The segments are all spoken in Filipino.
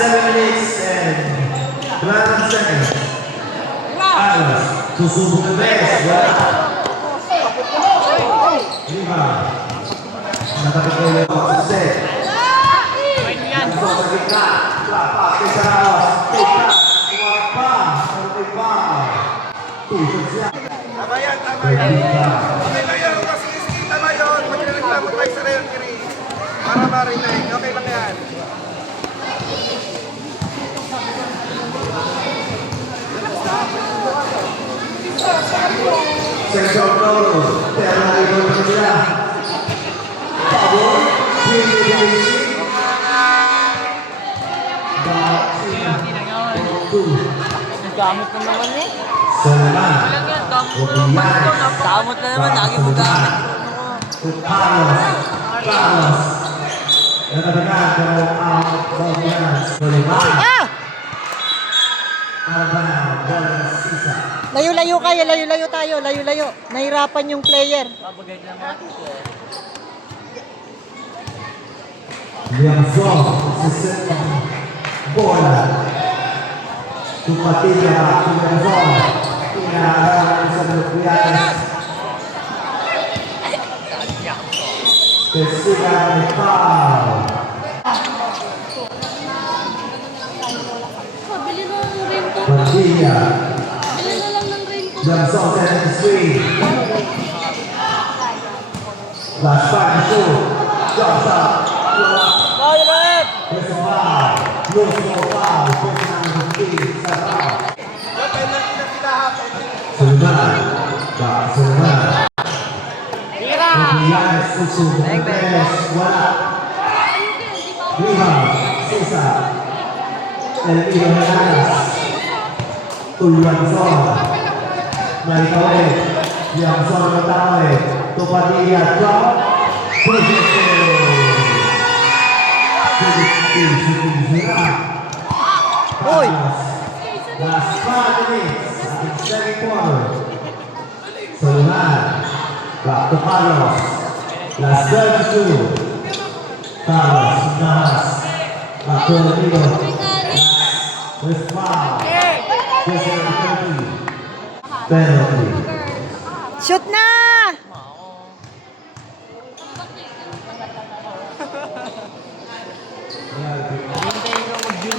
7 minutes and 12 seconds. Carlos, susubok ng best. Lima. Nakapagpili ako sa set. Ito sa gitna. Pass kay Saraos. Take that. Iwan pa. Take pa. Tusok siya. Tama yan, tama yan. Okay lang yan. Tama yun. Pag naglamot tayo sa rayon, para marinig. Okay lang yan. Section Toro. Terra na ito na sila. Pabor. Pinili. Gamot na naman eh. Salamat. Walang yan, gamot na naman, lagi mo gamit. Carlos. Nakatagal pero ang Bogdan. Soliman. Arbana. Bola Sisa. Layo-layo kayo, layo-layo tayo, layo-layo. Nahirapan yung player. Babagay na mga teacher. Liangzong. Sisip. Bola. Tumatilya pa. Liangzong. Inaaralan sa Lupianes. Testiga ni Pao. Bili na ng raincoat. Padilla. Bili na lang ng raincoat. Liangzong 73. Last 5-2. Jump shot. Kaya rin! There's a foul. Loose for foul. First time to feed. Sarao. Penalty na sila ha. Sulman. Sulman. Rubianes susubok ng tres. Wala. Lima. Sisa. Elviro Hernandez. Liangzong. Naitawe. Liangzong natawe. Tupadilla. Drop. Uy! Last 5 minutes of the second quarter. Soliman. Back to Carlos. Last 32. Carlos. Nahas. Back to Elviro. With foul. This is the penalty. Shoot na!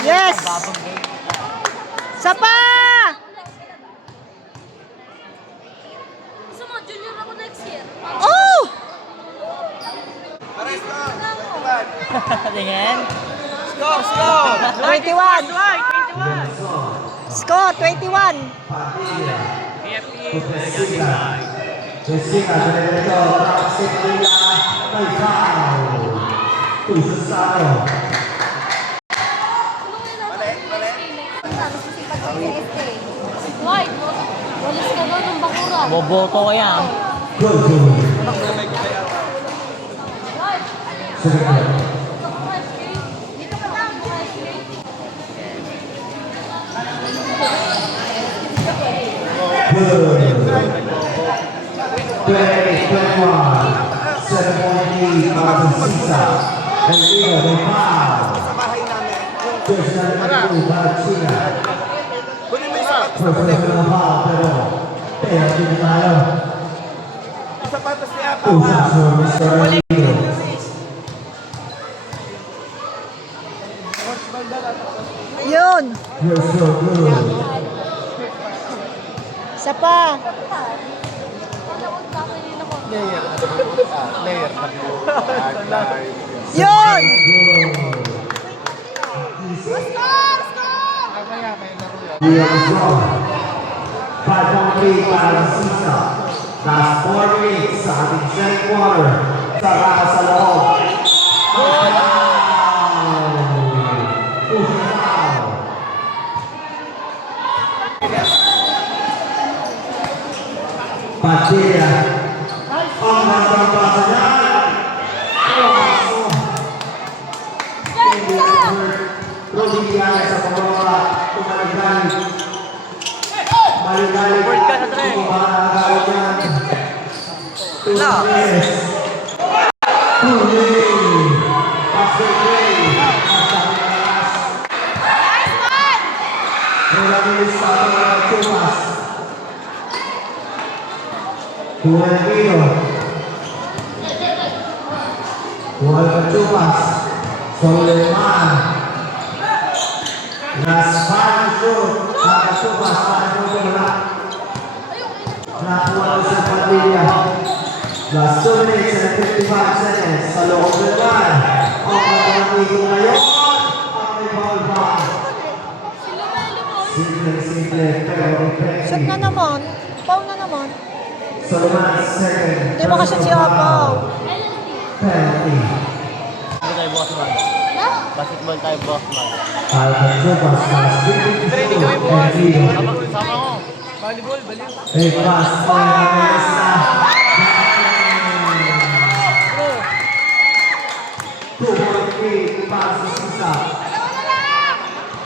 Yes! Sapa! Gusto mo, junior ako next year. Oh! Pares ka. Tingin. Score, score. 21. Score, 21. Padilla. Pesina. Pesina. Diretso. Praksit nila. May foul. Tusok Saro. Why? Walis ka doon ng bakuran. Boboto ko yan. Good goal. Second. Dito ka lang. Good. 20-21. 7-1 para sa Sisa. Elviro. May foul. Sa bahay namin. Just na naman para China. Kunin mo yung sapatos na Professional foul pero penalty na tayo. Yung sapatos ni Apaw ha. Usap for Mr. Elviro. Yun. You're so good. Sapa. Layer. Yun! Liangzong. 5-3 para sa Sisa. Last 4 minutes sa ating second quarter. Sarado sa loob. Foul! Foul! Padilla. Ang magandang pasa niya. Rubianes sa pamamawa. Tumaligan. Maligalig. Word ka sa tre. Tumahagawag yan. Wala. Tulis. Buhay Pachumas, Soleman, Las Pancho, Pachumas, Pancho, nakuha sa Padilla. Last 2 minutes and 55 seconds sa loob naman. Ang pagkakamigo ngayon, ang may ball ba? Simple, pero Shot na effective. naman. Foul na naman. Soleman, second. Hindi mo kasi siya foul. Penalty. Basketball tayo bukas man. Basketball tayo bukas man. Pachumas, last 52 and lead. Sama ko. Volleyball, baliw. A pass for Melissa. 2.3 pass sa sisa.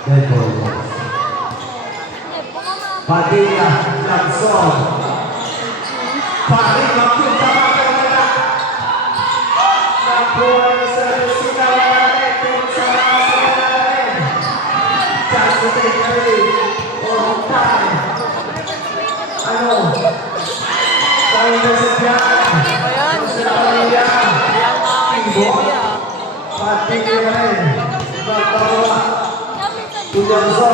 Dead ball. Padilla, Jackson. Paring ang punta pa kayo na. Nakuha na sa sisa natin. Kung sa natin. Chance to take the lead. On time. Ano? Tayo na sa dyan. Ayan. Sa Padilla. Ayan mga kaibigan ah. Padilla rin. Nagpabawa. Jackson.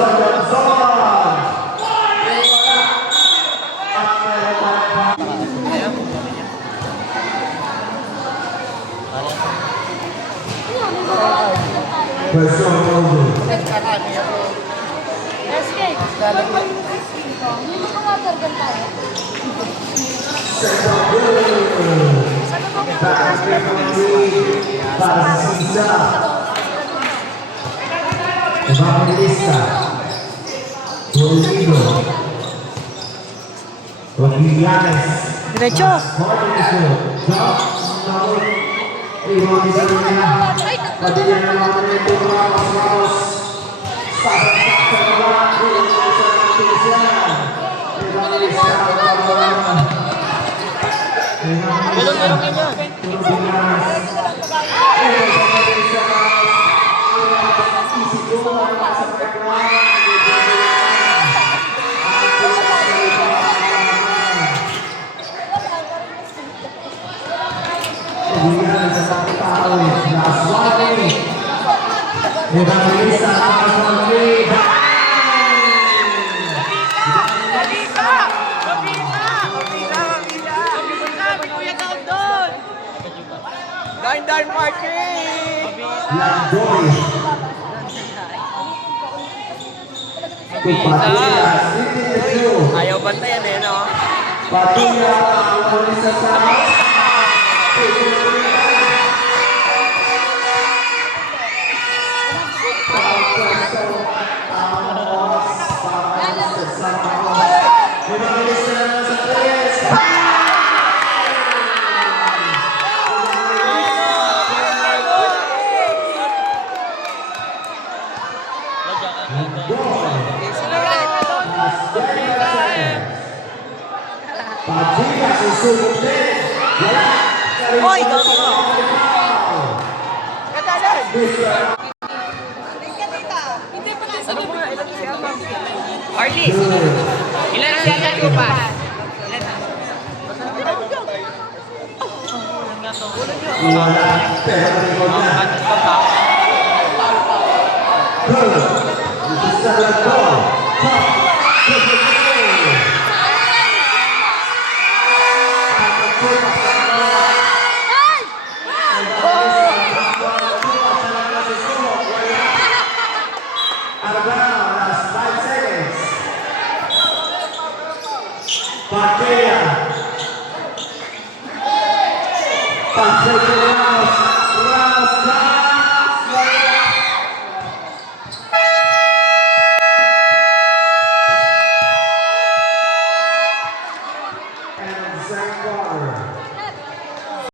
Person over. SK. Hindi mo kawagargan tayo. Second goal. Para sa sisa. Evangelista. Rodrigo. Rodriguez. Diretso. Rodrigo. Drop. Ibon isa niya. Pati niya naman ito Ramos. Sakit sa mga Evangelista. Meron yan. Dine party! Landoy. Padilla, 52. Ayaw bantayan eh, no? Padilla, ang isa sa Padilla, susugod din. Wala. Oy, gago ka. Ano mo nga, ilan siya ba? Arlie, ilan siya ko pa? Wala. Pero record na. Good. This is the goal. Top